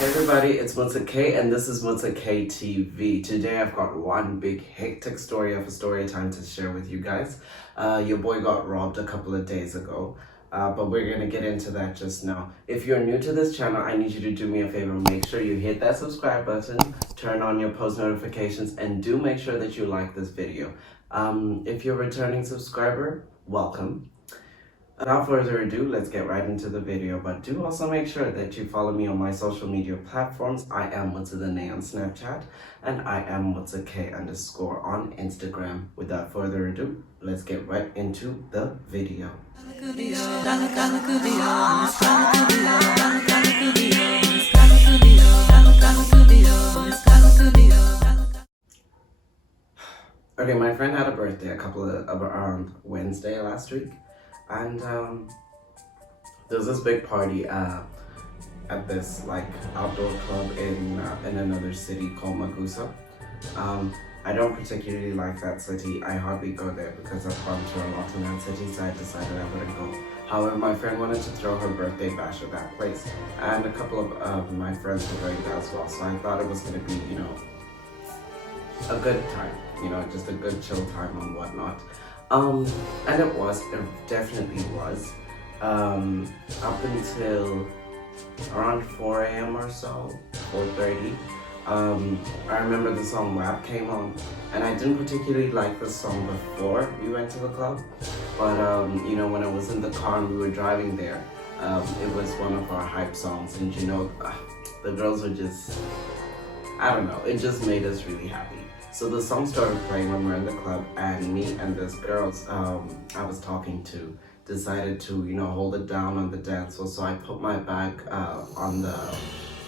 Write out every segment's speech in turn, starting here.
Hey everybody, it's Mutsa K and this is Mutsa K TV. Today I've got one big hectic story of a story time to share with you guys. Your boy got robbed a couple of days ago, but we're gonna get into that just now. If you're new to this channel, I need you to do me a favor. Make sure you hit that subscribe button, turn on your post notifications, and do make sure that you like this video. If you're a returning subscriber, welcome. Without further ado, let's get right into the video, but do also make sure that you follow me on my social media platforms. I am Mutsa the Nay on Snapchat, and I am Mutsa K _ on Instagram. Without further ado, let's get right into the video. Okay, my friend had a birthday around Wednesday last week. And there's this big party at this like outdoor club in another city called Magusa. I don't particularly like that city. I hardly go there because I've gone to a lot in that city, so I decided I wouldn't go. However, my friend wanted to throw her birthday bash at that place, and a couple of my friends were going there as well. So I thought it was going to be, a good time, just a good chill time and whatnot. And it definitely was, up until around 4 a.m. or so, 4:30. I remember the song WAP came on, and I didn't particularly like the song before we went to the club, but when I was in the car and we were driving there, it was one of our hype songs, and the girls were just, I don't know, it just made us really happy. So the song started playing when we were in the club, and me and this girl I was talking to decided to, hold it down on the dance floor. So I put my bag on the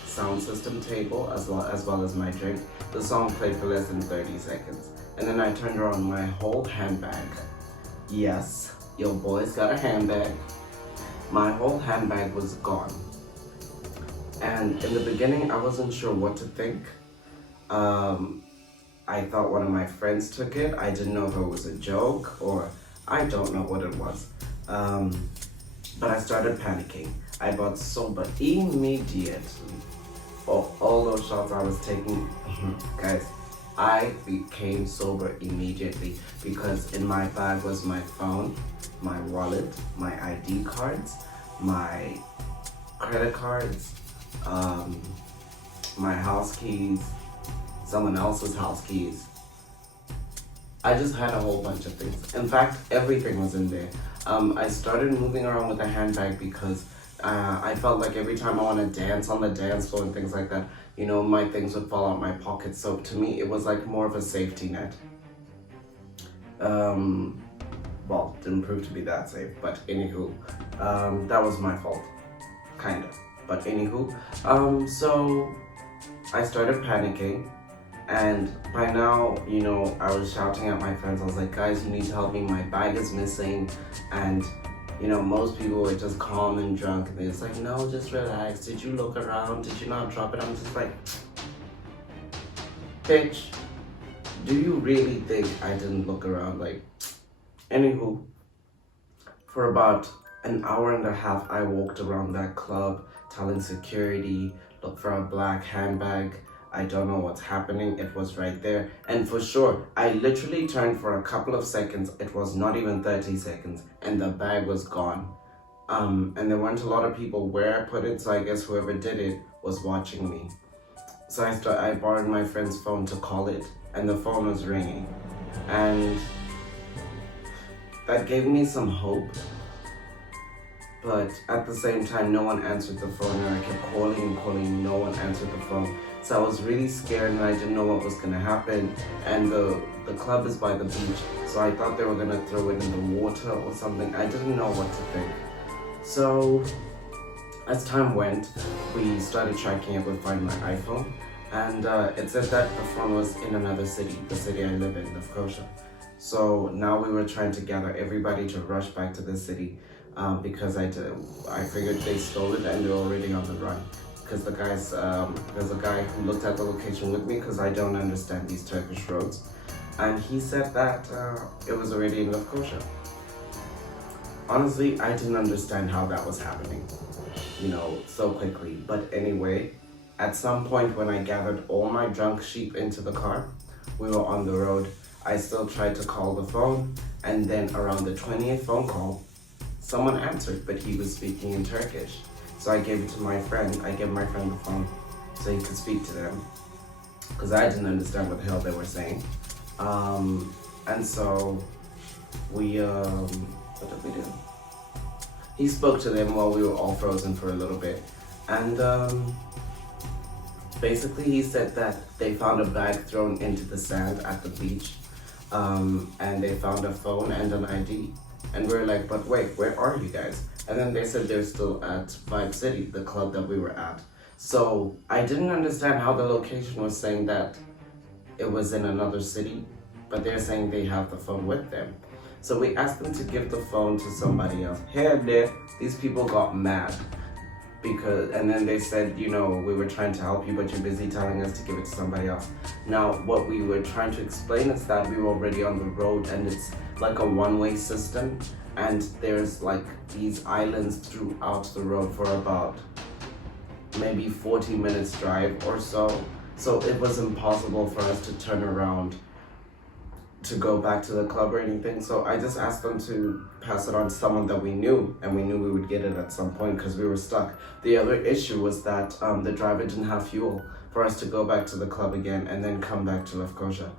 sound system table as well as my drink. The song played for less than 30 seconds. And then I turned around, my whole handbag. Yes, your boy's got a handbag. My whole handbag was gone. And in the beginning, I wasn't sure what to think. I thought one of my friends took it. I didn't know if it was a joke or I don't know what it was. But I started panicking. I got sober immediately. All those shots I was taking, guys, I became sober immediately because in my bag was my phone, my wallet, my ID cards, my credit cards, my house keys, someone else's house keys. I just had a whole bunch of things. In fact, everything was in there. I started moving around with a handbag because I felt like every time I want to dance on the dance floor and things like that, my things would fall out my pockets. So to me, it was like more of a safety net. Well, didn't prove to be that safe, but anywho, that was my fault, kind of. But anywho, so I started panicking. And by now, I was shouting at my friends. I was like, guys, you need to help me. My bag is missing. And, most people were just calm and drunk. And they're just like, no, just relax. Did you look around? Did you not drop it? I'm just like, bitch, do you really think I didn't look around? Like, anywho, for about an hour and a half, I walked around that club telling security, look for a black handbag. I don't know what's happening. It was right there. And for sure, I literally turned for a couple of seconds. It was not even 30 seconds. And the bag was gone. And there weren't a lot of people where I put it. So I guess whoever did it was watching me. So I borrowed my friend's phone to call it. And the phone was ringing. And that gave me some hope. But at the same time, no one answered the phone, and I kept calling and calling, no one answered the phone. So I was really scared and I didn't know what was gonna happen. And the club is by the beach, so I thought they were gonna throw it in the water or something. I didn't know what to think. So as time went, we started tracking it with Find My iPhone. And it said that the phone was in another city, the city I live in, Nova Scotia. So now we were trying to gather everybody to rush back to the city. Because I figured they stole it and they're already on the run. Because there's a guy who looked at the location with me because I don't understand these Turkish roads. And he said that it was already in Nova Scotia. Honestly, I didn't understand how that was happening, so quickly. But anyway, At some point when I gathered all my drunk sheep into the car, we were on the road. I still tried to call the phone, and then around the 20th phone call, someone answered, but he was speaking in Turkish. So I gave it to my friend. I gave my friend the phone so he could speak to them, because I didn't understand what the hell they were saying. And so we, what did we do? He spoke to them while we were all frozen for a little bit. And basically he said that they found a bag thrown into the sand at the beach. And they found a phone and an ID. And we were like, but wait, where are you guys? And then they said they're still at Vibe City, the club that we were at. So I didn't understand how the location was saying that it was in another city, but they're saying they have the phone with them. So we asked them to give the phone to somebody else. Here, there, these people got mad and then they said, we were trying to help you, but you're busy telling us to give it to somebody else. Now, what we were trying to explain is that we were already on the road, and it's like a one-way system, and there's like these islands throughout the road for about maybe 40 minutes drive or so. So it was impossible for us to turn around to go back to the club or anything. So I just asked them to pass it on to someone that we knew, and we knew we would get it at some point because we were stuck. The other issue was that the driver didn't have fuel for us to go back to the club again and then come back to Lefkosia.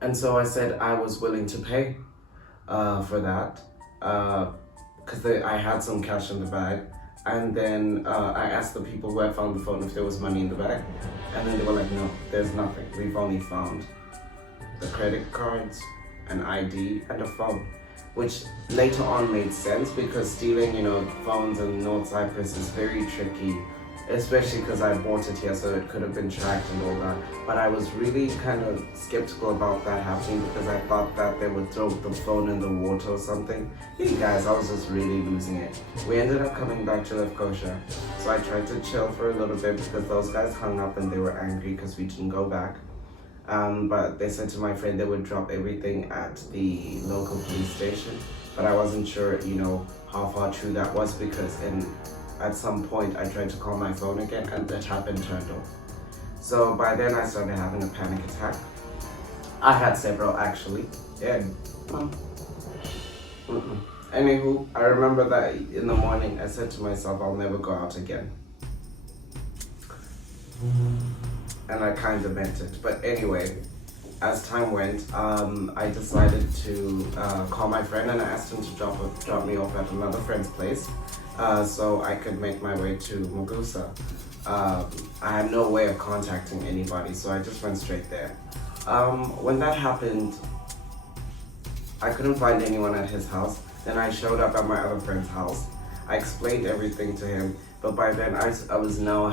And so I said I was willing to pay for that because I had some cash in the bag. And then I asked the people who had found the phone if there was money in the bag. And then they were like, no, there's nothing. We've only found the credit cards, an ID, and a phone. Which later on made sense because stealing, phones in North Cyprus is very tricky. Especially because I bought it here, so it could have been tracked and all that. But I was really kind of skeptical about that happening because I thought that they would throw the phone in the water or something. Hey guys, I was just really losing it. We ended up coming back to Lefkosia, so I tried to chill for a little bit because those guys hung up and they were angry because we didn't go back. But they said to my friend they would drop everything at the local police station. But I wasn't sure, how far true that was because at some point I tried to call my phone again and the tap had turned off. So by then I started having a panic attack. I had several actually. Yeah. Anywho, I remember that in the morning I said to myself, I'll never go out again. And I kind of meant it. But anyway, as time went, I decided to call my friend and I asked him to drop me off at another friend's place. So I could make my way to Magusa. I had no way of contacting anybody, so I just went straight there. When that happened, I couldn't find anyone at his house. Then I showed up at my other friend's house. I explained everything to him, but by then I was now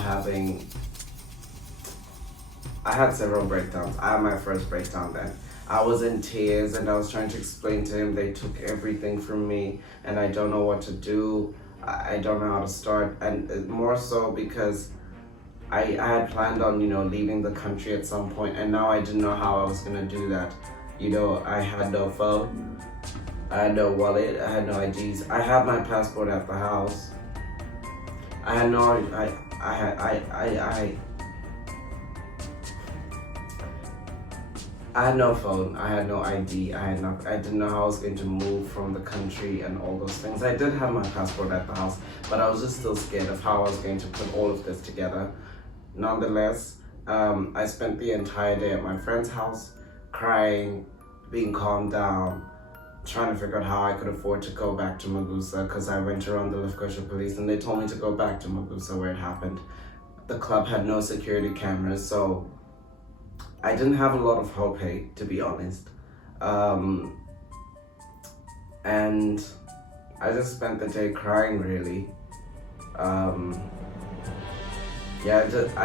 I had several breakdowns. I had my first breakdown then. I was in tears and I was trying to explain to him they took everything from me and I don't know what to do. I don't know how to start, and more so because I had planned on, leaving the country at some point, and now I didn't know how I was gonna do that. I had no phone, I had no wallet, I had no IDs. I had my passport at the house. I had no, I had no phone, I had no ID, I didn't know how I was going to move from the country and all those things. I did have my passport at the house, but I was just still scared of how I was going to put all of this together. Nonetheless, I spent the entire day at my friend's house, crying, being calmed down, trying to figure out how I could afford to go back to Magusa because I went around the Lefkosia police and they told me to go back to Magusa where it happened. The club had no security cameras, so I didn't have a lot of hope, to be honest. And I just spent the day crying, really. I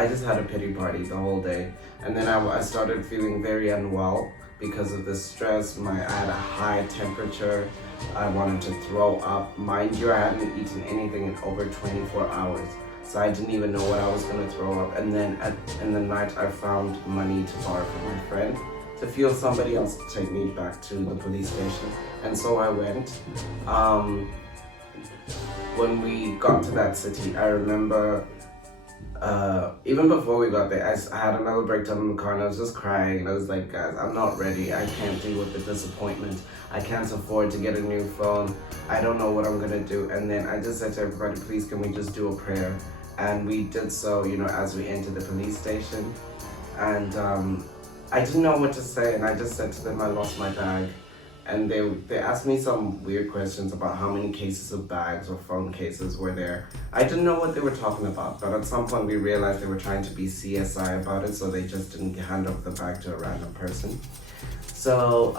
just had a pity party the whole day. And then I started feeling very unwell because of the stress. I had a high temperature. I wanted to throw up. Mind you, I hadn't eaten anything in over 24 hours. So I didn't even know what I was gonna throw up. And then in the night, I found money to borrow from my friend to fuel somebody else to take me back to the police station. And so I went. when we got to that city, I remember even before we got there, I had another breakdown in the car and I was just crying and I was like, guys, I'm not ready. I can't deal with the disappointment. I can't afford to get a new phone. I don't know what I'm gonna do. And then I just said to everybody, please can we just do a prayer? And we did so, as we entered the police station. And I didn't know what to say and I just said to them I lost my bag. And they asked me some weird questions about how many cases of bags or phone cases were there. I didn't know what they were talking about, but at some point we realized they were trying to be CSI about it, so they just didn't hand over the bag to a random person. So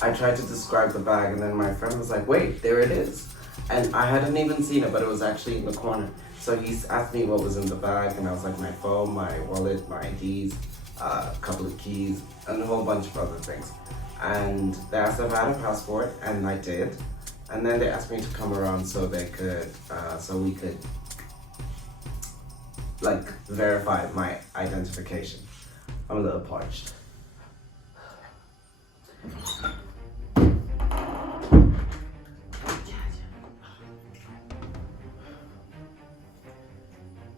I tried to describe the bag and then my friend was like, wait, there it is. And I hadn't even seen it, but it was actually in the corner. So he asked me what was in the bag and I was like, my phone, my wallet, my IDs, a couple of keys, and a whole bunch of other things. And they asked if I had a passport, and I did. And then they asked me to come around so they could, so we could, like, verify my identification. I'm a little parched.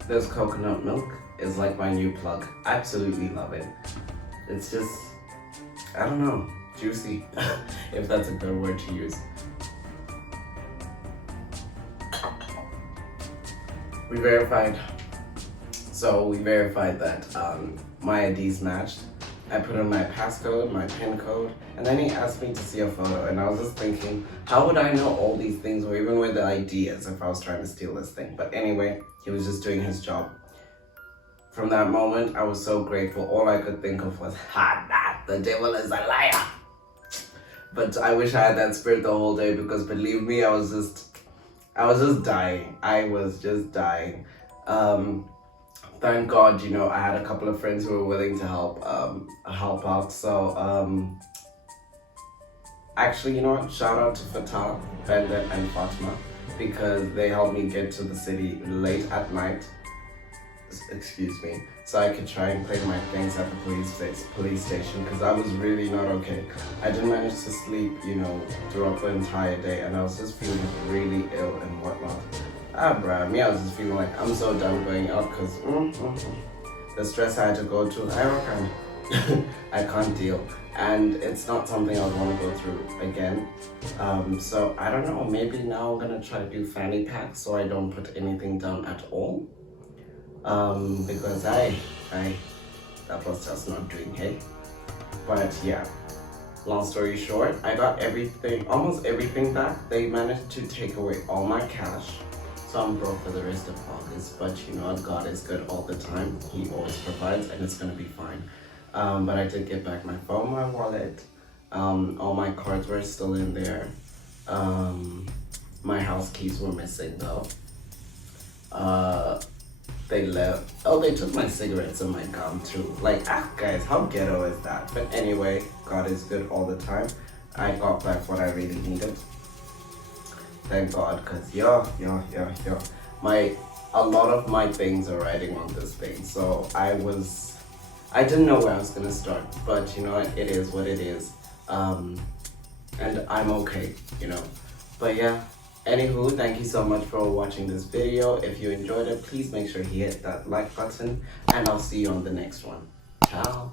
This coconut milk is like my new plug. Absolutely love it. It's just, I don't know, juicy, if that's a good word to use. We verified that my IDs matched. I put in my passcode, my PIN code, and then he asked me to see a photo, and I was just thinking, how would I know all these things, or even where the ID is if I was trying to steal this thing? But anyway, he was just doing his job. From that moment, I was so grateful. All I could think of was, the devil is a liar. But I wish I had that spirit the whole day, because believe me, I was just dying. I was just dying. Thank God, I had a couple of friends who were willing to help out. So, actually, shout out to Fatah, Benda, and Fatima, because they helped me get to the city late at night. Excuse me, so I could try and play my things at the police station, because I was really not okay. I didn't manage to sleep, throughout the entire day, and I was just feeling really ill and whatnot. I was just feeling like I'm so done going out, because the stress I had to go through, I can't deal, and it's not something I want to go through again. So I don't know, maybe now I'm gonna try to do fanny packs so I don't put anything down at all. Because that was just not doing, hey? But yeah, long story short, I got almost everything back. They managed to take away all my cash, so I'm broke for the rest of August. But God is good all the time. He always provides, and it's gonna be fine. But I did get back my phone, my wallet. All my cards were still in there. My house keys were missing though. They left. Oh, they took my cigarettes and my gum too. Like, guys, how ghetto is that? But anyway, God is good all the time. I got back what I really needed. Thank God, because a lot of my things are riding on this thing. So I didn't know where I was gonna start, but it is what it is. And I'm okay, But yeah. Anywho, thank you so much for watching this video. If you enjoyed it, please make sure you hit that like button, and I'll see you on the next one. Ciao.